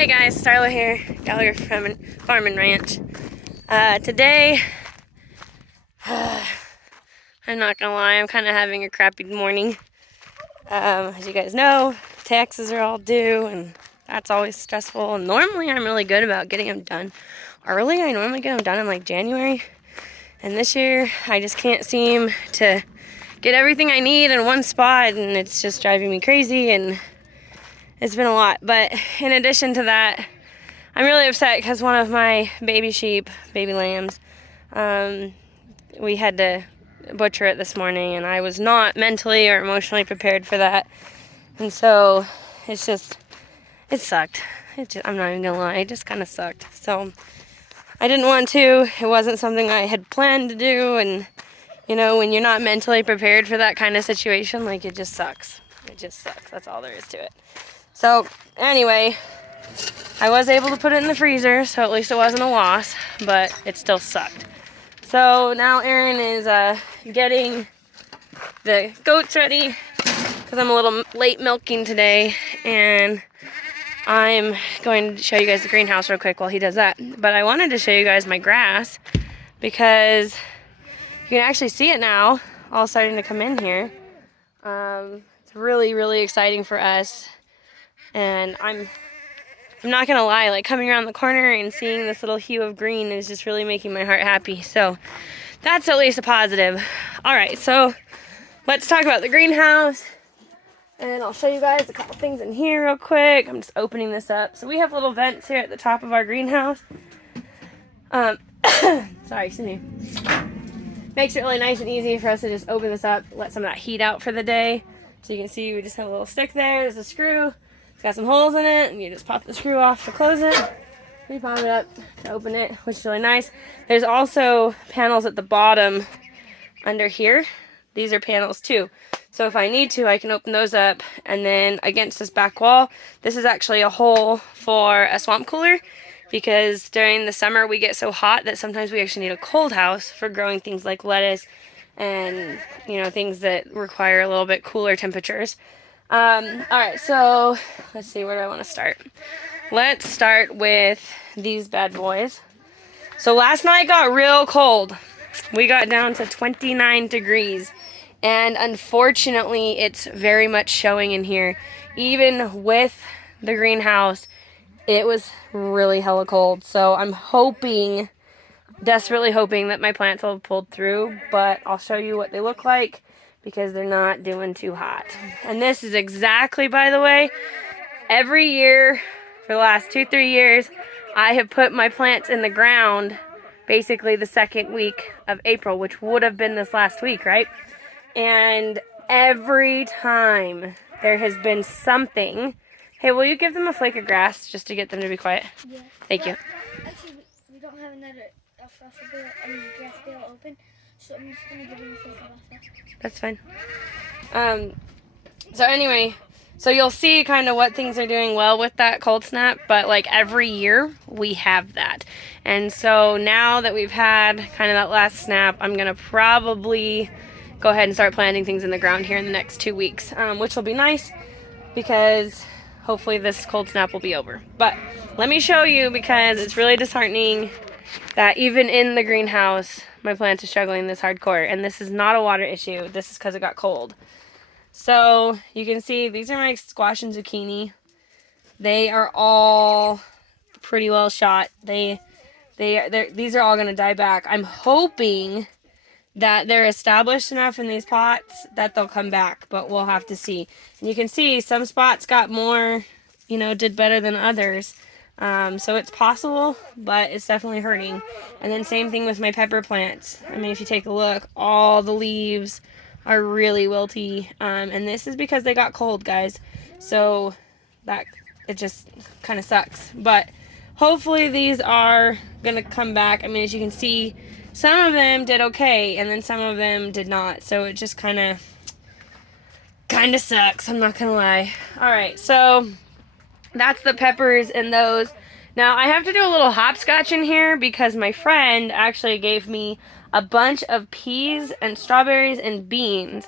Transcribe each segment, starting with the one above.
Hey guys, Starla here, Gallagher Farm and Ranch. Today, I'm not gonna lie, I'm kind of having a crappy morning. As you guys know, taxes are all due, and that's always stressful. And normally, I'm really good about getting them done early. I normally get them done in like January, and this year, I just can't seem to get everything I need in one spot, and it's just driving me crazy. And it's been a lot. But in addition to that, I'm really upset because one of my baby lambs, we had to butcher it this morning, and I was not mentally or emotionally prepared for that. And so it sucked. I'm not even gonna lie, it just kind of sucked. So I didn't want to. It wasn't something I had planned to do, and you know, when you're not mentally prepared for that kind of situation, like, it just sucks. It just sucks. That's all there is to it. So anyway, I was able to put it in the freezer, so at least it wasn't a loss, but it still sucked. So now Aaron is getting the goats ready because I'm a little late milking today, and I'm going to show you guys the greenhouse real quick while he does that. But I wanted to show you guys my grass because you can actually see it now, all starting to come in here. It's really, really exciting for us, and I'm not gonna lie, like, coming around the corner and seeing this little hue of green is just really making my heart happy. So that's at least a positive. All right, so let's talk about the greenhouse, and I'll show you guys a couple things in here real quick. I'm just opening this up. So we have little vents here at the top of our greenhouse. Sorry, excuse me. Makes it really nice and easy for us to just open this up, let some of that heat out for the day. So you can see we just have a little stick there. There's a screw. It's got some holes in it, and you just pop the screw off to close it. We pop it up to open it, which is really nice. There's also panels at the bottom under here. These are panels too. So if I need to, I can open those up. And then against this back wall, this is actually a hole for a swamp cooler, because during the summer we get so hot that sometimes we actually need a cold house for growing things like lettuce and, you know, things that require a little bit cooler temperatures. Alright, so let's see, where do I want to start? Let's start with these bad boys. So last night got real cold. We got down to 29 degrees, and unfortunately it's very much showing in here. Even with the greenhouse, it was really hella cold. So I'm hoping, desperately hoping, that my plants will have pulled through, but I'll show you what they look like, because they're not doing too hot. And this is exactly, by the way, every year for the last 2-3 years, I have put my plants in the ground basically the second week of April, which would have been this last week, right? And every time there has been something. Hey, will you give them a flake of grass just to get them to be quiet? Yeah. Thank you. Actually, we don't have another grass bale open, so I'm just going to give them a flake of grass. That's fine. So anyway, so you'll see kind of what things are doing well with that cold snap, but like every year we have that. And so now that we've had kind of that last snap, I'm going to probably go ahead and start planting things in the ground here in the next 2 weeks, which will be nice because hopefully this cold snap will be over. But let me show you, because it's really disheartening that even in the greenhouse, my plants are struggling this hardcore. And this is not a water issue. This is because it got cold. So you can see these are my squash and zucchini. They are all pretty well shot. These are all going to die back. I'm hoping that they're established enough in these pots that they'll come back, but we'll have to see. And you can see some spots got more, you know, did better than others. So it's possible, but it's definitely hurting. And then same thing with my pepper plants. I mean, if you take a look, all the leaves are really wilty. And this is because they got cold, guys. So it just kind of sucks. But hopefully these are going to come back. I mean, as you can see, some of them did okay, and then some of them did not. So it just kind of sucks, I'm not going to lie. All right, so that's the peppers and those. Now, I have to do a little hopscotch in here because my friend actually gave me a bunch of peas and strawberries and beans.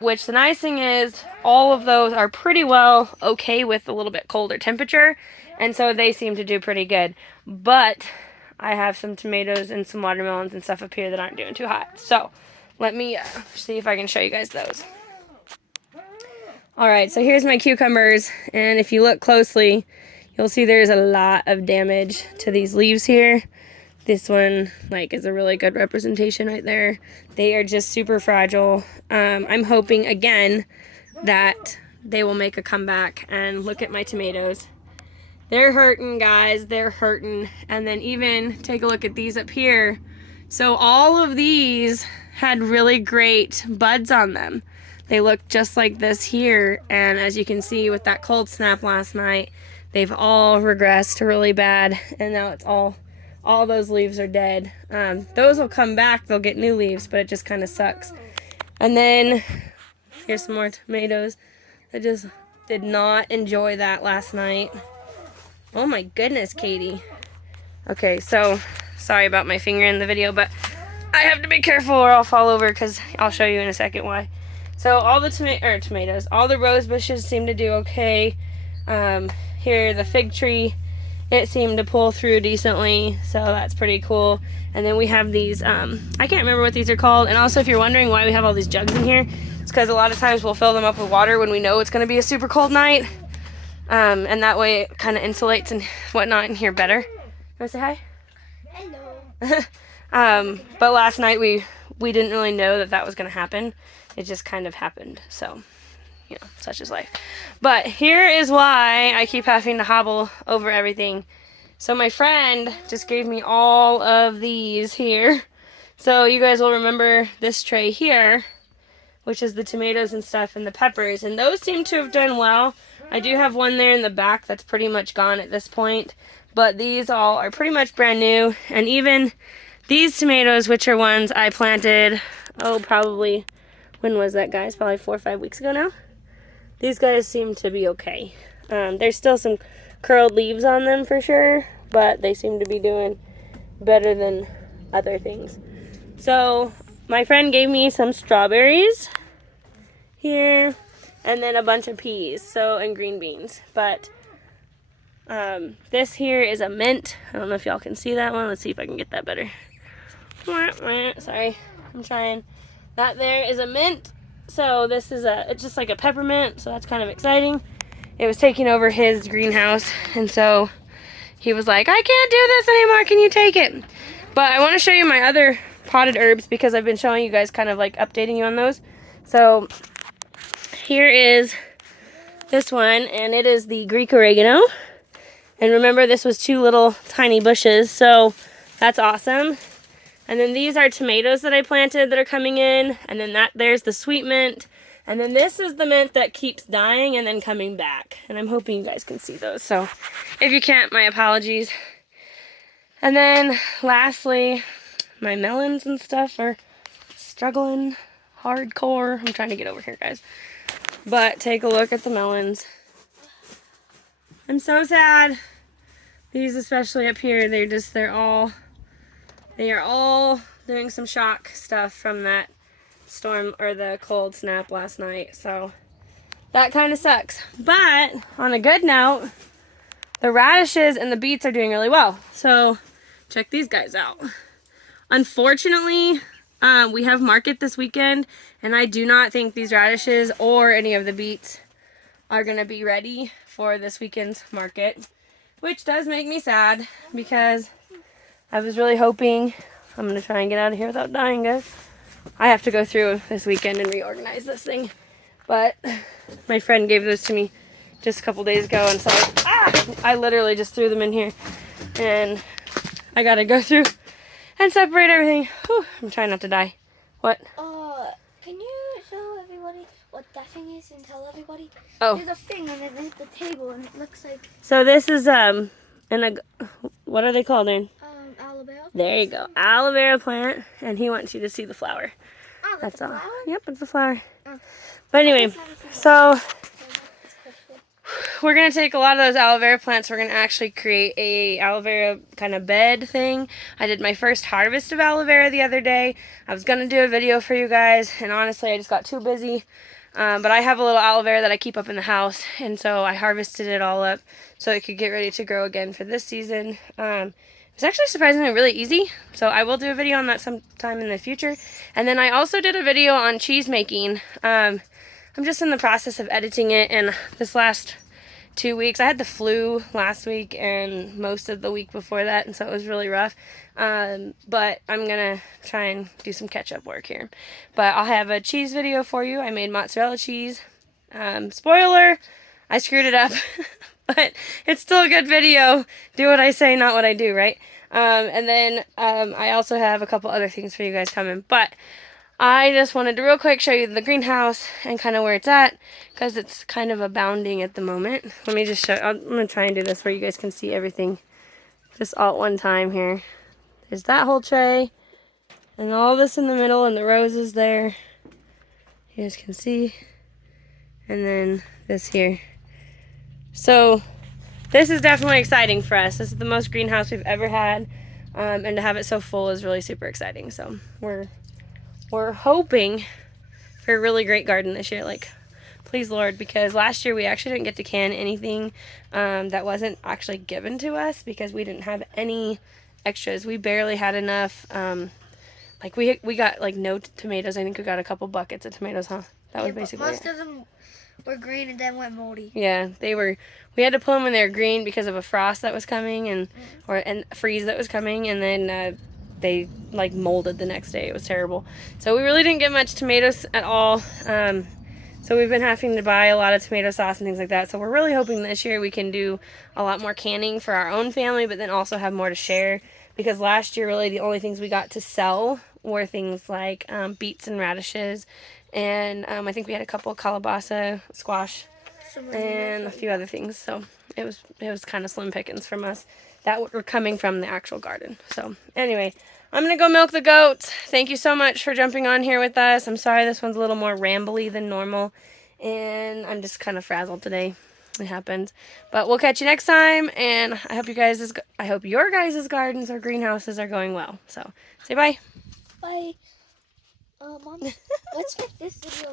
Which the nice thing is all of those are pretty well okay with a little bit colder temperature, and so they seem to do pretty good. But I have some tomatoes and some watermelons and stuff up here that aren't doing too hot. So let me see if I can show you guys those. Alright, so here's my cucumbers, and if you look closely, you'll see there's a lot of damage to these leaves here. This one, like, is a really good representation right there. They are just super fragile. I'm hoping, again, that they will make a comeback. And look at my tomatoes. They're hurting, guys. They're hurting. And then even take a look at these up here. So all of these had really great buds on them. They look just like this here. And as you can see with that cold snap last night, they've all regressed really bad. And now it's all those leaves are dead. Those will come back. They'll get new leaves, but it just kind of sucks. And then here's some more tomatoes. I just did not enjoy that last night. Oh my goodness, Katie. Okay, so sorry about my finger in the video, but I have to be careful or I'll fall over because I'll show you in a second why. So all the tomatoes, all the rose bushes seem to do okay. Here, the fig tree, it seemed to pull through decently, so that's pretty cool. And then we have these, I can't remember what these are called. And also, if you're wondering why we have all these jugs in here, it's because a lot of times we'll fill them up with water when we know it's going to be a super cold night. And that way it kind of insulates and whatnot in here better. Want to say hi? Hello. But last night we didn't really know that was going to happen. It just kind of happened, so... you know, such is life. But here is why I keep having to hobble over everything. So my friend just gave me all of these here. So you guys will remember this tray here, which is the tomatoes and stuff and the peppers. And those seem to have done well. I do have one there in the back that's pretty much gone at this point. But these all are pretty much brand new. And even these tomatoes, which are ones I planted, probably, when was that, guys? Probably 4 or 5 weeks ago now. These guys seem to be okay. There's still some curled leaves on them for sure, but they seem to be doing better than other things. So my friend gave me some strawberries here, and then a bunch of peas, and green beans. But this here is a mint. I don't know if y'all can see that one. Let's see if I can get that better. Sorry, I'm trying. That there is a mint. So this is it's just like a peppermint, so that's kind of exciting. It was taking over his greenhouse, and so he was like, I can't do this anymore, can you take it? But I want to show you my other potted herbs because I've been showing you guys, kind of like updating you on those. So here is this one, and it is the Greek oregano. And remember, this was 2 little tiny bushes, so that's awesome. And then these are tomatoes that I planted that are coming in. And then there's the sweet mint. And then this is the mint that keeps dying and then coming back. And I'm hoping you guys can see those. So if you can't, my apologies. And then lastly, my melons and stuff are struggling hardcore. I'm trying to get over here, guys. But take a look at the melons. I'm so sad. These especially up here, they are all doing some shock stuff from that storm or the cold snap last night. So that kind of sucks. But on a good note, the radishes and the beets are doing really well. So check these guys out. Unfortunately, we have market this weekend, and I do not think these radishes or any of the beets are going to be ready for this weekend's market, which does make me sad because I was really hoping. I'm going to try and get out of here without dying, guys. I have to go through this weekend and reorganize this thing. But my friend gave those to me just a couple days ago, and so I literally just threw them in here. And I got to go through and separate everything. Whew, I'm trying not to die. What? Can you show everybody what that thing is and tell everybody? Oh. There's a thing underneath the table, and it looks like... So this is, what are they called, Aaron? Aloe vera. There you go. Aloe vera plant, and he wants you to see the flower. Oh, that's all. Flower? Yep, it's a flower. Oh. But anyway, so we're going to take a lot of those aloe vera plants. We're going to actually create a aloe vera kind of bed thing. I did my first harvest of aloe vera the other day. I was going to do a video for you guys, and honestly I just got too busy. But I have a little aloe vera that I keep up in the house, and so I harvested it all up so it could get ready to grow again for this season. It's actually surprisingly really easy, so I will do a video on that sometime in the future. And then I also did a video on cheese making. I'm just in the process of editing it, and this last 2 weeks, I had the flu last week and most of the week before that, and so it was really rough. But I'm gonna try and do some catch-up work here. But I'll have a cheese video for you. I made mozzarella cheese. Spoiler, I screwed it up, but it's still a good video. Do what I say, not what I do, right? And then I also have a couple other things for you guys coming, but I just wanted to real quick show you the greenhouse and kind of where it's at, because it's kind of abounding at the moment. Let me just show, I'm going to try and do this where you guys can see everything just all at one time here. There's that whole tray, and all this in the middle, and the roses there. You guys can see. And then this here. So this is definitely exciting for us. This is the most greenhouse we've ever had, and to have it so full is really super exciting. So we're hoping for a really great garden this year. Like, please, Lord, because last year we actually didn't get to can anything that wasn't actually given to us because we didn't have any extras. We barely had enough. Like, we got, like, no tomatoes. I think we got a couple buckets of tomatoes, huh? That was basically most of them were green and then went moldy. Yeah, they were. We had to pull them when they were green because of a frost that was coming and a freeze that was coming, and then they like molded the next day. It was terrible. So we really didn't get much tomatoes at all. So we've been having to buy a lot of tomato sauce and things like that. So we're really hoping this year we can do a lot more canning for our own family, but then also have more to share. Because last year, really, the only things we got to sell were things like beets and radishes. And I think we had a couple of calabasa, squash, and a few other things. So it was kind of slim pickings from us that were coming from the actual garden. So anyway, I'm going to go milk the goats. Thank you so much for jumping on here with us. I'm sorry this one's a little more rambly than normal, and I'm just kind of frazzled today. It happens. But we'll catch you next time, and I hope your guys' gardens or greenhouses are going well. So say bye. Bye. Mom, let's make this video